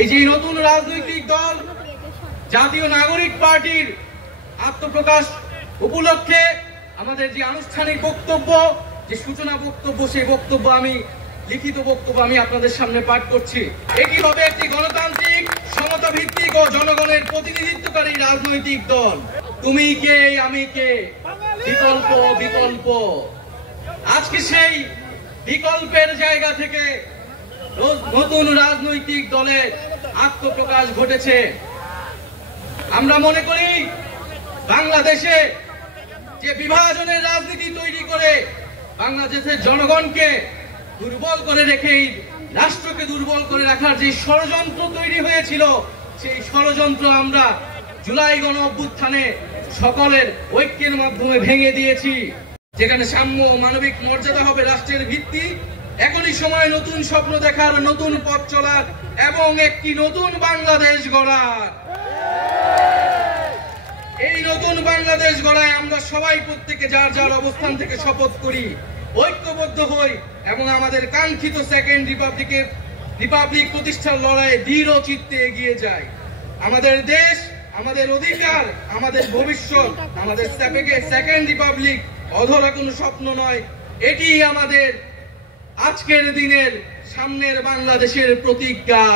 এই যে নতুন রাজনৈতিক দল জাতীয় নাগরিক পার্টির আত্মপ্রকাশ উপলক্ষে আমাদের যে আনুষ্ঠানিক বক্তব্য, যে সূচনা বক্তব্য, সেই বক্তব্য আমি লিখিত বক্তব্য আমি আপনাদের সামনে পাঠ করছি। এটি হবে একটি গণতান্ত্রিক, সমতা ভিত্তিক ও জনগণের প্রতিনিধিত্বকারী রাজনৈতিক দল। তুমি কে, আমি কে, বিকল্প বিকল্প। আজকে সেই বিকল্পের জায়গা থেকে নতুন রাজনৈতিক দলের আত্মপ্রকাশ ঘটেছে। আমরা মনে করি বাংলাদেশে যে বিভাজনের রাজনীতি তৈরি করে বাংলাদেশের জনগণকে দুর্বল করে রেখে রাষ্ট্রকে দুর্বল করে রাখার যে ষড়যন্ত্র তৈরি হয়েছিল, সেই ষড়যন্ত্র আমরা জুলাই গণ অভ্যুত্থানে সকলের ঐক্যের মাধ্যমে ভেঙে দিয়েছি। যেখানে সাম্য মানবিক মর্যাদা হবে রাষ্ট্রের ভিত্তি, এখনই সময় নতুন স্বপ্ন দেখার, নতুন পথ চলার এবং একটি নতুন বাংলাদেশ গড়ার। এই নতুন বাংলাদেশ গড়ায় আমরা সবাই প্রত্যেকে যার যার অবস্থান থেকে শপথ করি, ঐক্যবদ্ধ হই এবং আমাদের কাঙ্ক্ষিত সেকেন্ড রিপাবলিক প্রতিষ্ঠার লড়াইয়ে দৃঢ় চিত্তে এগিয়ে যাই। আমাদের দেশ, আমাদের অধিকার, আমাদের ভবিষ্যৎ, আমাদের সেকেন্ড রিপাবলিক অধরা কোনো স্বপ্ন নয়, এটি আমাদের আজকের দিনের সামনের বাংলাদেশের প্রতিজ্ঞা।